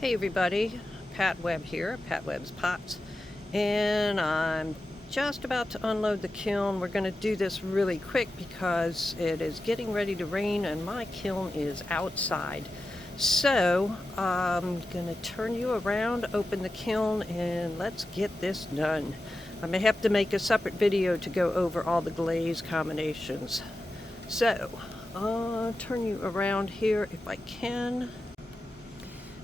Hey everybody, Pat Webb here, Pat Webb's Pots, and I'm just about to unload the kiln. We're going to do this really quick because it is getting ready to rain and my kiln is outside. So I'm going to turn you around, open the kiln, and let's get this done. I may have to make a separate video to go over all the glaze combinations. So I'll turn you around here if I can.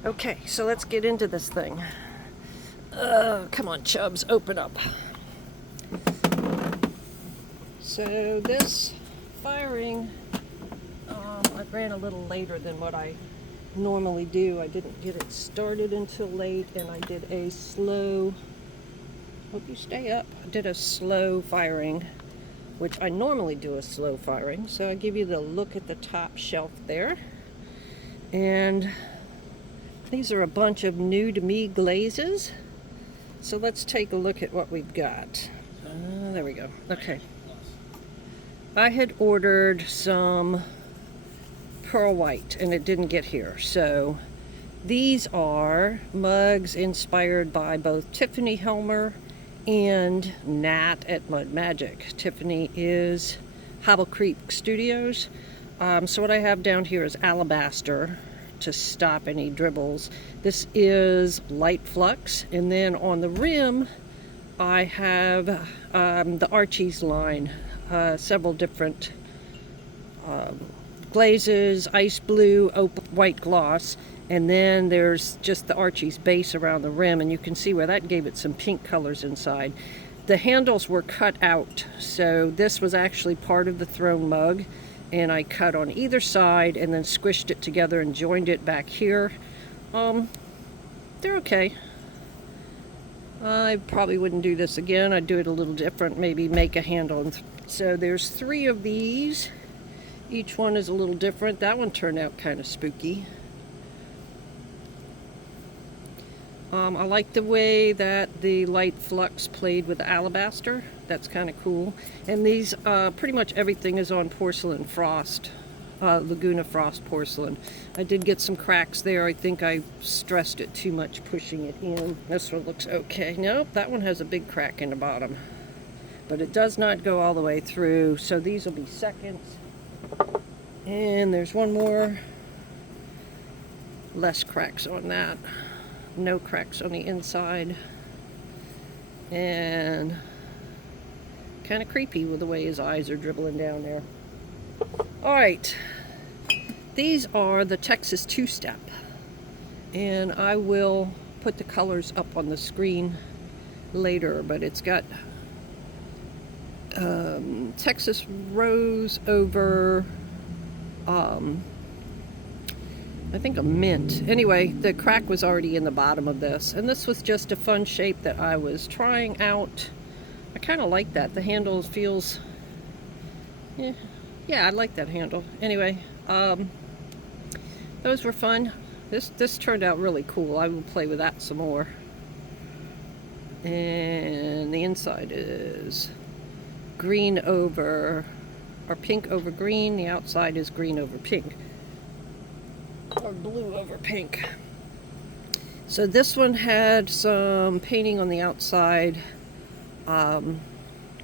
Okay, so let's get into this thing. Come on, Chubs, open up. So this firing, I ran a little later than what I normally do. I didn't get it started until late, and I did a slow, hope you stay up, I did a slow firing, which I normally do a slow firing. So I give you the look at the top shelf there. And these are a bunch of new to me glazes. So let's take a look at what we've got. There we go. Okay. I had ordered some pearl white and it didn't get here. So these are mugs inspired by both Tiffany Helmer and Nat at Mud Magic. Tiffany is Hobble Creek Studios. So what I have down here is alabaster to stop any dribbles. This is light flux, and then on the rim I have the Archie's line, several different glazes, ice blue, white gloss, and then there's just the Archie's base around the rim, and you can see where that gave it some pink colors inside. The handles were cut out, so this was actually part of the throne mug, and I cut on either side and then squished it together and joined it back here. They're okay. I probably wouldn't do this again. I'd do it a little different, maybe make a handle. So there's 3 of these. Each one is a little different. That one turned out kind of spooky. I like the way that the light flux played with the alabaster. That's kind of cool. And these, pretty much everything is on porcelain frost, Laguna Frost porcelain. I did get some cracks there. I think I stressed it too much pushing it in. This one looks okay. Nope, that one has a big crack in the bottom. But it does not go all the way through, so these will be seconds. And there's one more. Less cracks on that. No cracks on the inside. And kind of creepy with the way his eyes are dribbling down there. Alright, these are the Texas two-step, and I will put the colors up on the screen later, but it's got Texas rose over I think a mint. Anyway, the crack was already in the bottom of this, and this was just a fun shape that I was trying out. I kind of like that. The handle feels, yeah, I like that handle. Anyway, those were fun. This turned out really cool. I will play with that some more. And the inside is green over, or pink over green. The outside is green over pink, or blue over pink. So this one had some painting on the outside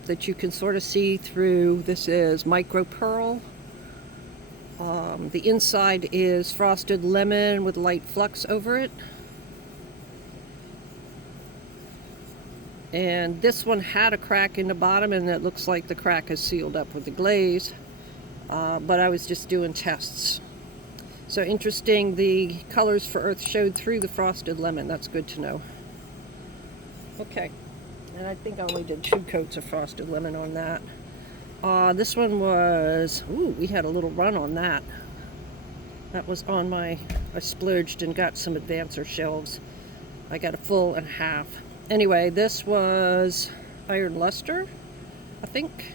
that you can sort of see through. This is micro pearl. The inside is frosted lemon with light flux over it. And this one had a crack in the bottom, and it looks like the crack is sealed up with the glaze. But I was just doing tests. So interesting, the colors for Earth showed through the frosted lemon. That's good to know. Okay, and I think I only did 2 coats of frosted lemon on that. This one was, ooh, we had a little run on that. That was on my, I splurged and got some advancer shelves. I got a full and half. Anyway, this was iron luster, I think.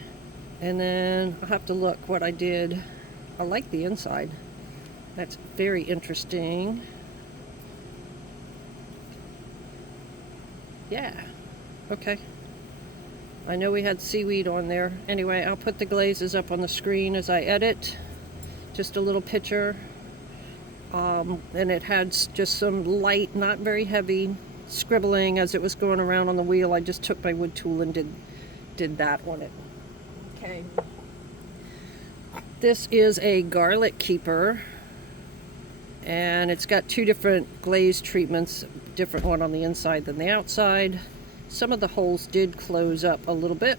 And then I'll have to look what I did. I like the inside. That's very interesting. Yeah, okay. I know we had seaweed on there. Anyway, I'll put the glazes up on the screen as I edit. Just a little picture. and it had just some light, not very heavy scribbling as it was going around on the wheel. I just took my wood tool and did that on it. Okay. This is a garlic keeper, and it's got two different glaze treatments, different one on the inside than the outside. Some of the holes did close up a little bit,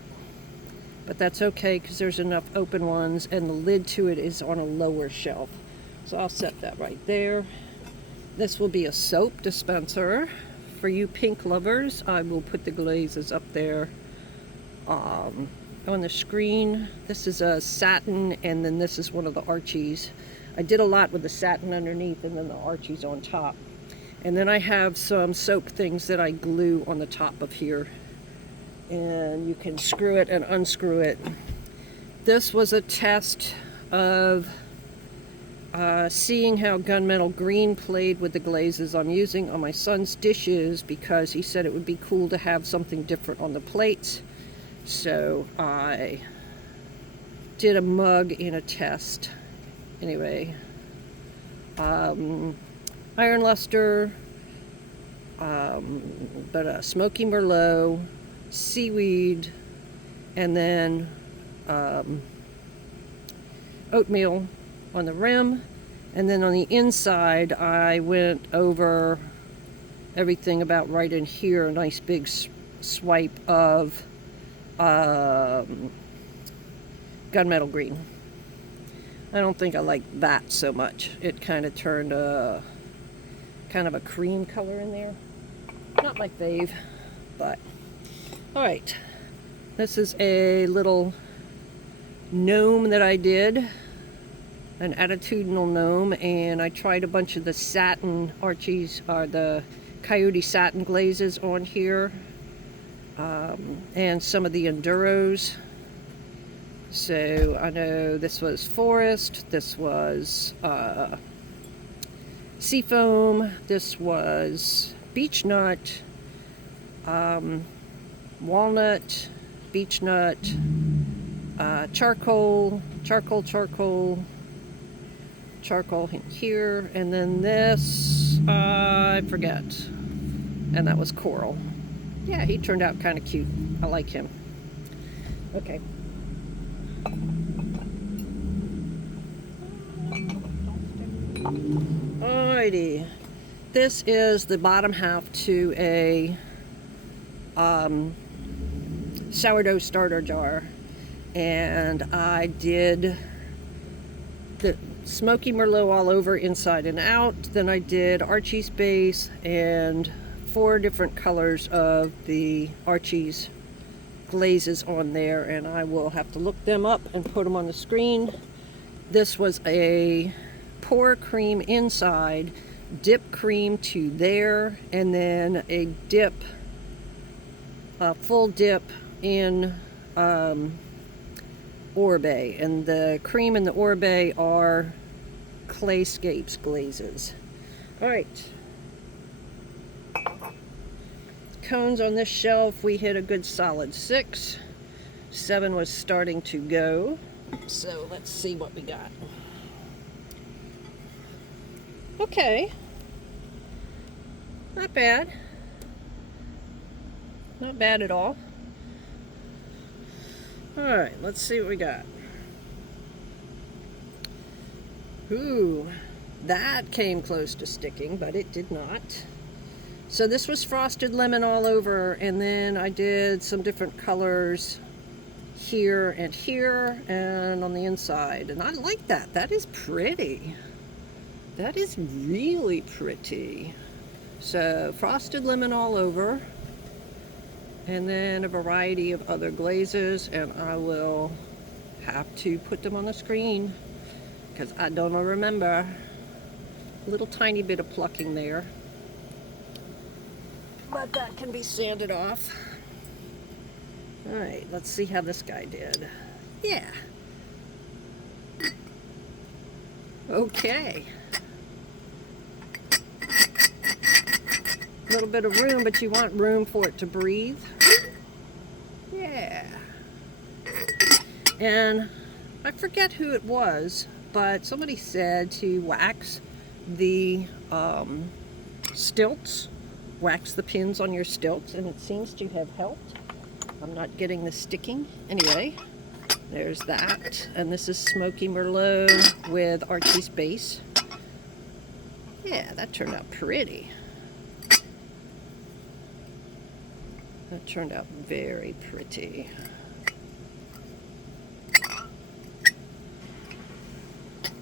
but that's okay because there's enough open ones, and the lid to it is on a lower shelf. So I'll set that right there. This will be a soap dispenser. For you pink lovers, I will put the glazes up there on the screen. This is a satin, and then this is one of the Archies. I did a lot with the satin underneath and then the Archies on top. And then I have some soap things that I glue on the top of here. And you can screw it and unscrew it. This was a test of seeing how gunmetal green played with the glazes I'm using on my son's dishes, because he said it would be cool to have something different on the plates. So I did a mug in a test. Anyway, iron luster, but a smoky merlot, seaweed, and then oatmeal on the rim. And then on the inside, I went over everything about right in here, a nice big swipe of gunmetal green. I don't think I like that so much. It kind of turned kind of a cream color in there. Not my fave, but all right. This is a little gnome that I did, an attitudinal gnome, and I tried a bunch of the satin Archies, or the Coyote satin glazes on here, and some of the Enduros. So I know this was forest, this was seafoam, this was beech nut, walnut, beech nut, charcoal in here, and then this, I forget, and that was coral. Yeah, he turned out kind of cute. I like him. Okay. Alrighty, this is the bottom half to a sourdough starter jar, and I did the smoky merlot all over, inside and out. Then I did Archie's base and 4 different colors of the Archie's glazes on there, and I will have to look them up and put them on the screen. This was a pour cream inside, dip cream to there, and then a dip, a full dip in Oribe, and the cream and the Oribe are Clayscapes glazes. All right, cones on this shelf, we hit a good solid 6. 7 was starting to go, so let's see what we got. Okay, not bad. Not bad at all. Alright, let's see what we got. Ooh, that came close to sticking, but it did not. So this was frosted lemon all over, and then I did some different colors here and on the inside, and I like that. That is pretty. That is really pretty. So frosted lemon all over, and then a variety of other glazes, and I will have to put them on the screen because I don't remember. A little tiny bit of plucking there, but that can be sanded off. All right, let's see how this guy did. Yeah. Okay. A little bit of room, but you want room for it to breathe. Yeah. And I forget who it was, but somebody said to wax the stilts, wax the pins on your stilts, and it seems to have helped. I'm not getting the sticking. Anyway, there's that. And this is Smoky Merlot with Archie's base. Yeah, that turned out pretty. That turned out very pretty.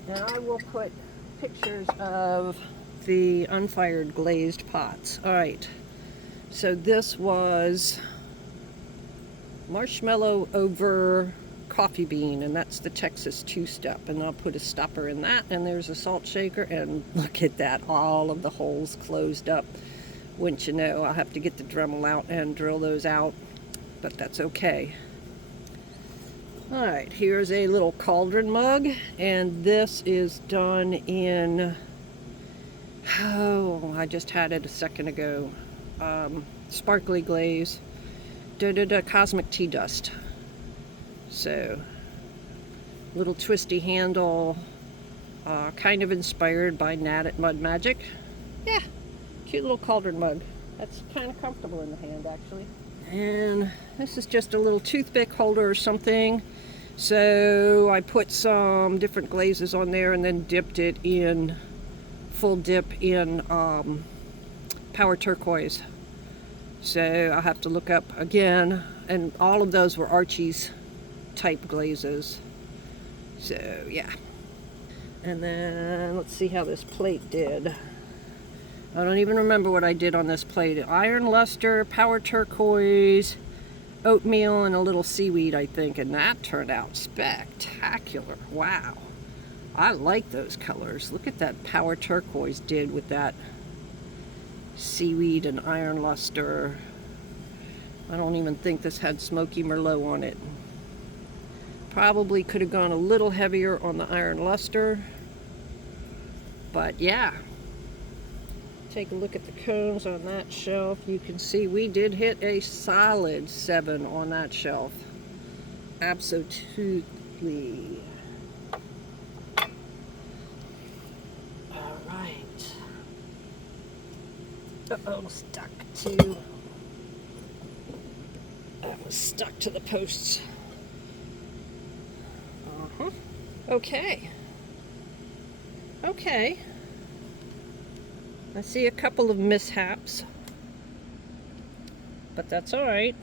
And I will put pictures of the unfired glazed pots. All right, so this was marshmallow over coffee bean, and that's the Texas two-step, and I'll put a stopper in that, and there's a salt shaker, and look at that, all of the holes closed up. Wouldn't you know, I'll have to get the Dremel out and drill those out, but that's okay. All right, here's a little Cauldron mug, and this is done in, oh, I just had it a second ago, sparkly glaze, cosmic tea dust. So, little twisty handle, kind of inspired by Nat at Mud Magic. Yeah, cute little Cauldron mug. That's kind of comfortable in the hand, actually. And this is just a little toothpick holder or something. So I put some different glazes on there and then dipped it in, full dip in Power Turquoise. So I'll have to look up again. And all of those were Archie's type glazes. So yeah. And then let's see how this plate did. I don't even remember what I did on this plate. Iron luster, Power Turquoise, oatmeal, and a little seaweed, I think, and that turned out spectacular. Wow, I like those colors. Look at that Power Turquoise did with that seaweed and iron luster. I don't even think this had Smoky Merlot on it. Probably could have gone a little heavier on the iron luster, but yeah. Take a look at the cones on that shelf. You can see we did hit a solid 7 on that shelf. Absolutely. All right. Uh-oh, that was stuck to the posts. Okay. Okay. I see a couple of mishaps, but that's all right.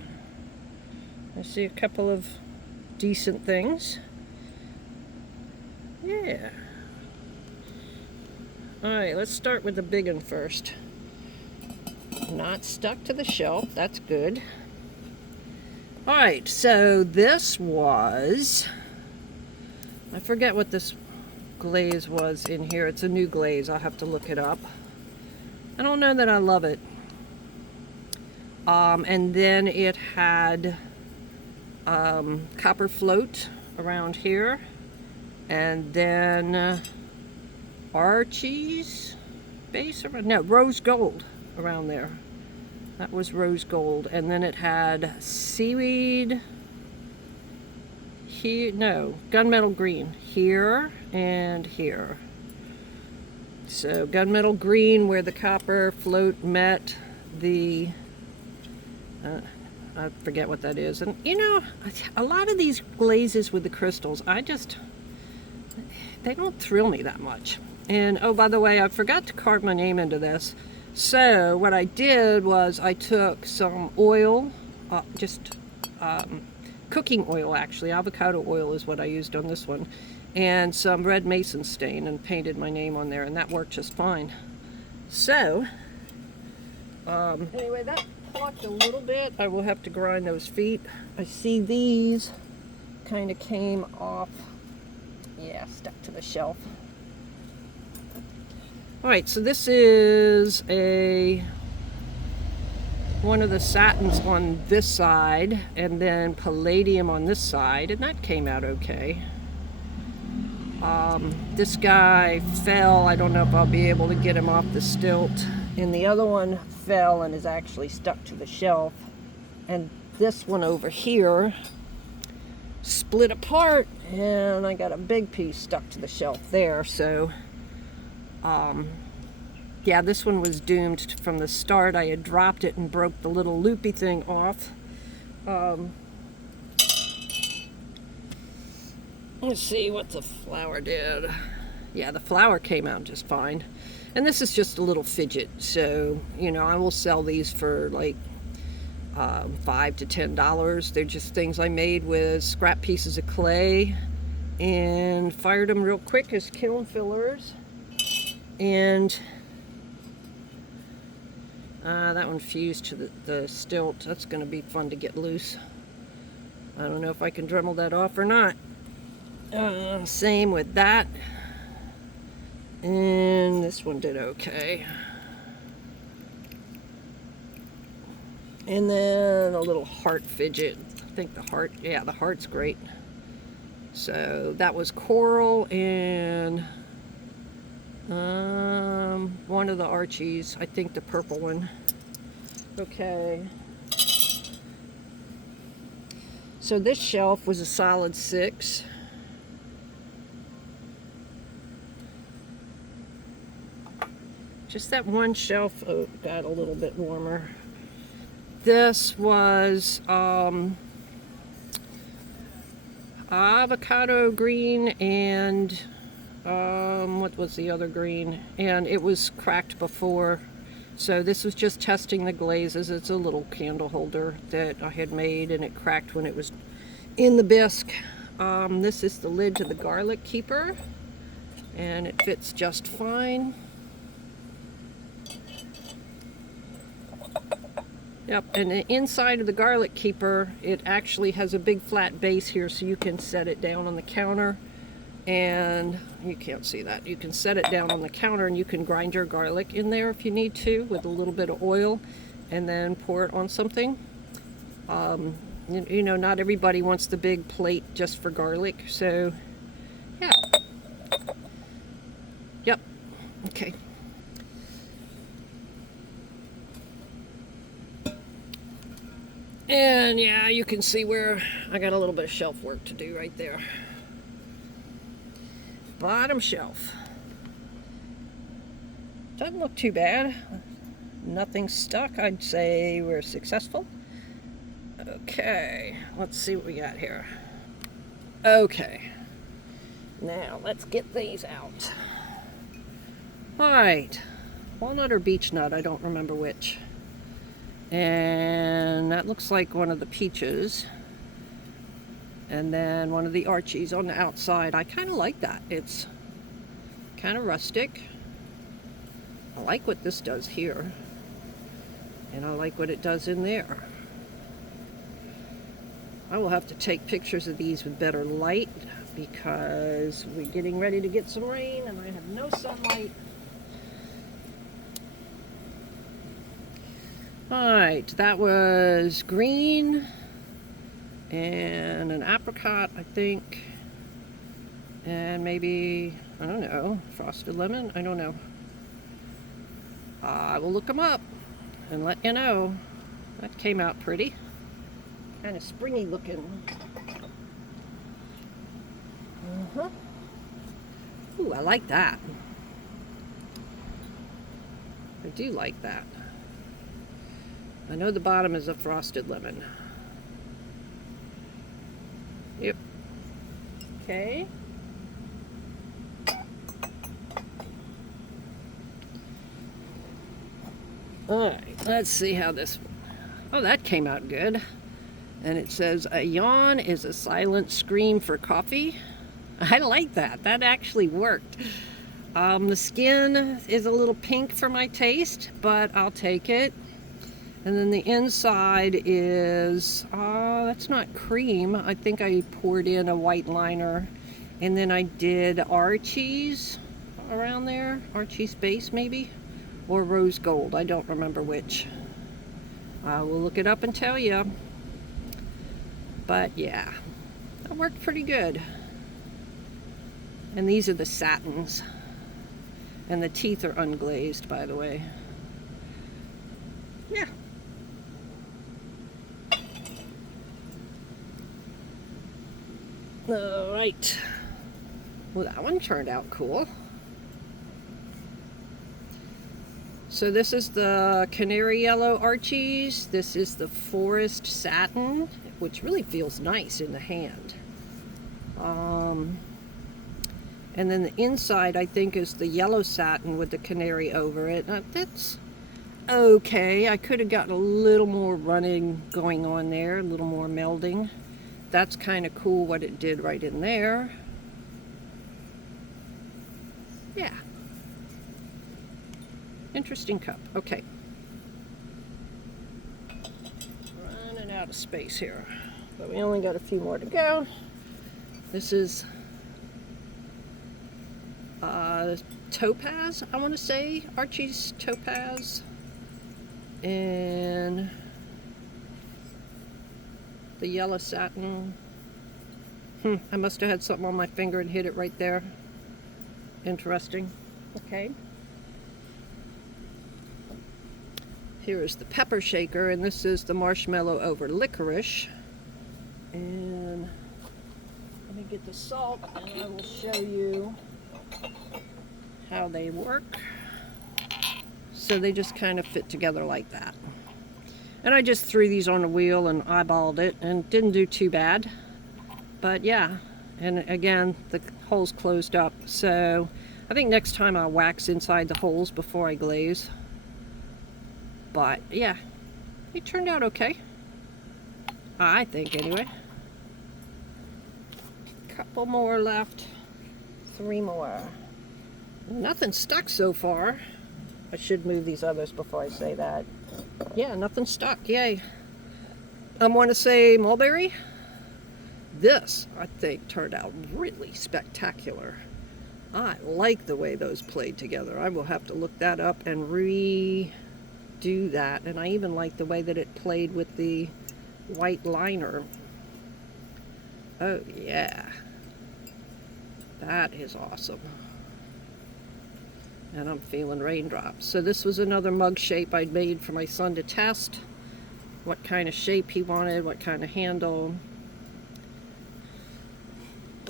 I see a couple of decent things. Yeah. All right, let's start with the big one first. Not stuck to the shelf, that's good. All right, so this was, I forget what this glaze was in here. It's a new glaze, I'll have to look it up. I don't know that I love it. And then it had copper float around here, and then Archie's base around, no, rose gold around there. That was rose gold, and then it had seaweed here, no, gunmetal green here and here. So gunmetal green where the copper float met the, I forget what that is. And you know, a lot of these glazes with the crystals, they don't thrill me that much. And oh, by the way, I forgot to carve my name into this. So what I did was I took some oil, cooking oil actually, avocado oil is what I used on this one, and some red mason stain, and painted my name on there, and that worked just fine. So, anyway, that plucked a little bit. I will have to grind those feet. I see these kind of came off, yeah, stuck to the shelf. All right, so this is one of the satins on this side, and then palladium on this side, and that came out okay. This guy fell. I don't know if I'll be able to get him off the stilt. And the other one fell and is actually stuck to the shelf. And this one over here split apart, and I got a big piece stuck to the shelf there. So Yeah, this one was doomed from the start. I had dropped it and broke the little loopy thing off. Let's see what the flower did. Yeah, the flower came out just fine. And this is just a little fidget, so, you know, I will sell these for like $5 to $10. They're just things I made with scrap pieces of clay and fired them real quick as kiln fillers. And that one fused to the stilt. That's going to be fun to get loose. I don't know if I can Dremel that off or not. Same with that. And this one did okay. And then a little heart fidget. I think the heart, yeah, the heart's great. So that was coral and one of the Archies, I think the purple one. Okay. So this shelf was a solid 6. Just that one shelf got a little bit warmer. This was avocado green and what was the other green? And it was cracked before. So this was just testing the glazes. It's a little candle holder that I had made and it cracked when it was in the bisque. This is the lid to the garlic keeper and it fits just fine. Yep, and the inside of the garlic keeper, it actually has a big flat base here so you can set it down on the counter. And you can't see that. You can set it down on the counter and you can grind your garlic in there if you need to with a little bit of oil and then pour it on something. You know, not everybody wants the big plate just for garlic, so yeah. Yep, okay. And yeah, you can see where I got a little bit of shelf work to do right there. Bottom shelf. Doesn't look too bad. Nothing stuck. I'd say we're successful. Okay, let's see what we got here. Okay, now let's get these out. All right, walnut or beech nut, I don't remember which. And that looks like one of the peaches. And then one of the Archies on the outside. I kind of like that. It's kind of rustic. I like what this does here. And I like what it does in there. I will have to take pictures of these with better light because we're getting ready to get some rain and I have no sunlight. Alright, that was green and an apricot, I think, and maybe, I don't know, frosted lemon, I don't know. I will look them up and let you know. That came out pretty, kind of springy looking. Ooh, I like that. I do like that. I know the bottom is a frosted lemon. Yep. Okay. Alright, let's see how this... Oh, that came out good. And it says, a yawn is a silent scream for coffee. I like that. That actually worked. The skin is a little pink for my taste, but I'll take it. And then the inside is, that's not cream. I think I poured in a white liner. And then I did Archie's around there. Archie's base maybe? Or rose gold. I don't remember which. I will look it up and tell you. But yeah, that worked pretty good. And these are the satins. And the teeth are unglazed, by the way. Yeah. All right. Well, that one turned out cool. So this is the canary yellow Archies. This is the forest satin, which really feels nice in the hand. And then the inside, I think, is the yellow satin with the canary over it. That's okay. I could have gotten a little more running going on there, a little more melding. That's kind of cool what it did right in there. Yeah. Interesting cup. Okay. Running out of space here. But we only got a few more to go. This is Topaz, I want to say. Archie's Topaz. And the yellow satin. I must have had something on my finger and hit it right there. Interesting. Okay. Here is the pepper shaker, and this is the marshmallow over licorice. And let me get the salt, and I will show you how they work. So they just kind of fit together like that. And I just threw these on the wheel and eyeballed it, and didn't do too bad. But yeah, and again, the holes closed up. So I think next time I'll wax inside the holes before I glaze. But yeah, it turned out okay. I think anyway. Couple more left. 3 more. Nothing stuck so far. I should move these others before I say that. Yeah, nothing stuck. Yay. I want to say mulberry. This, I think, turned out really spectacular. I like the way those played together. I will have to look that up and redo that. And I even like the way that it played with the white liner. Oh, yeah. That is awesome. And I'm feeling raindrops. So this was another mug shape I'd made for my son to test. What kind of shape he wanted, what kind of handle.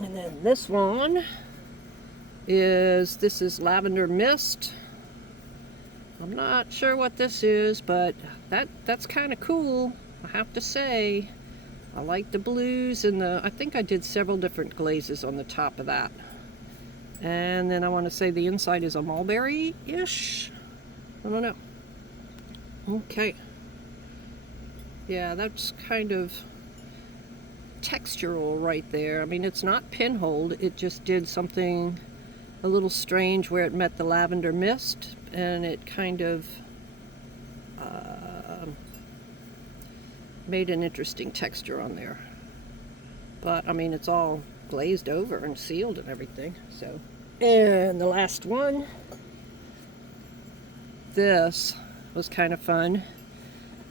And then this one this is lavender mist. I'm not sure what this is, but that's kind of cool, I have to say. I like the blues and I think I did several different glazes on the top of that. And then I want to say the inside is a mulberry-ish. I don't know. Okay. Yeah, that's kind of textural right there. I mean, it's not pinholed. It just did something a little strange where it met the lavender mist, and it kind of made an interesting texture on there. But, I mean, it's all glazed over and sealed and everything, so. And the last one, this was kind of fun,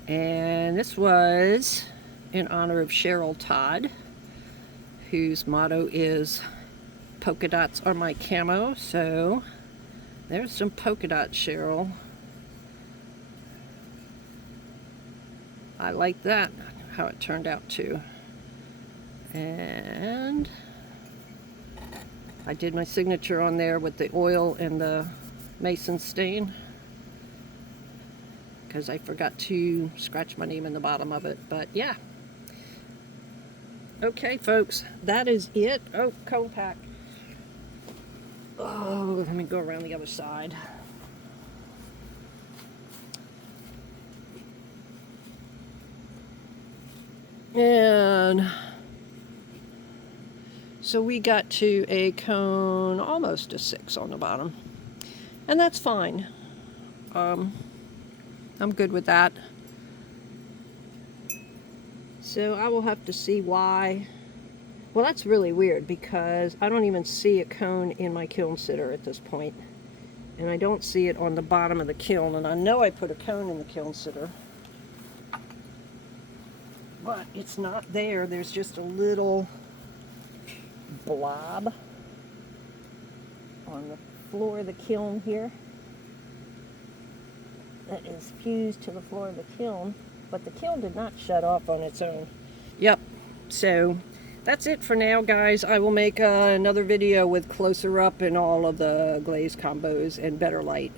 and this was in honor of Cheryl Todd, whose motto is polka dots are my camo. So there's some polka dots, Cheryl. I like that, how it turned out too. And I did my signature on there with the oil and the mason stain, because I forgot to scratch my name in the bottom of it. But yeah. Okay, folks, that is it. Oh, cold pack. Oh, let me go around the other side. And so we got to a cone, almost a 6 on the bottom. And that's fine. I'm good with that. So I will have to see why. Well, that's really weird, because I don't even see a cone in my kiln sitter at this point. And I don't see it on the bottom of the kiln. And I know I put a cone in the kiln sitter, but it's not there. There's just a little blob on the floor of the kiln here that is fused to the floor of the kiln, but the kiln did not shut off on its own. Yep, so that's it for now, guys. I will make another video with closer up and all of the glaze combos and better light.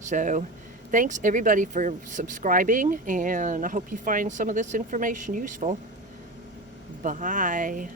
So thanks everybody for subscribing, and I hope you find some of this information useful. Bye.